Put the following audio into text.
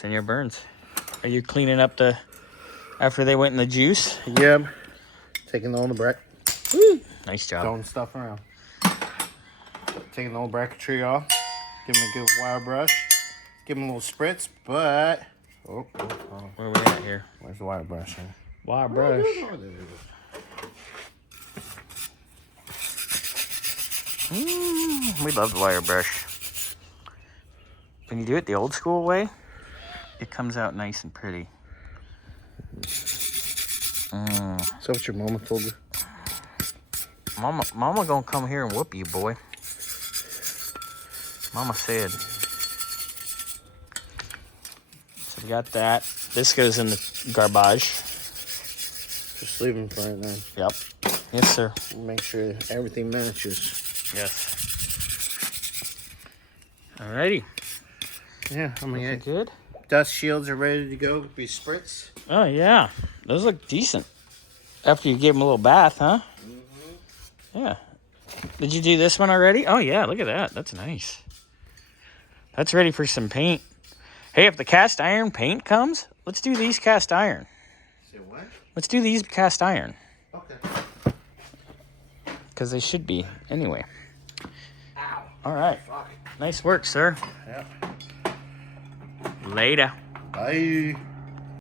Senor Burns. Are you cleaning up the after they went in the juice? Yep. Taking all the Nice job. throwing stuff around. Taking the old bracketry off. Give him a good wire brush. Give him a little spritz, but oh. Where are we at here? Where's the wire brush? Here? Wire brush. We love the wire brush. When you do it the old school way, it comes out nice and pretty. Is that what your mama told you? Mama gonna come here and whoop you, boy. Mama said. So we got that. This goes in the garbage. Just leave them for right now. Yep. Yes, sir. Make sure everything matches. Yes. Alrighty. Yeah, I mean, good. Dust shields are ready to go. Be spritz. Oh yeah, those look decent. After you give them a little bath, huh? Mm-hmm. Yeah. Did you do this one already? Oh yeah, look at that. That's nice. That's ready for some paint. Hey, if the cast iron paint comes, let's do these cast iron. Say what? Let's do these cast iron. Okay. Because they should be anyway. Ow. All right. Fuck. Nice work, sir. Yep. Later. Bye.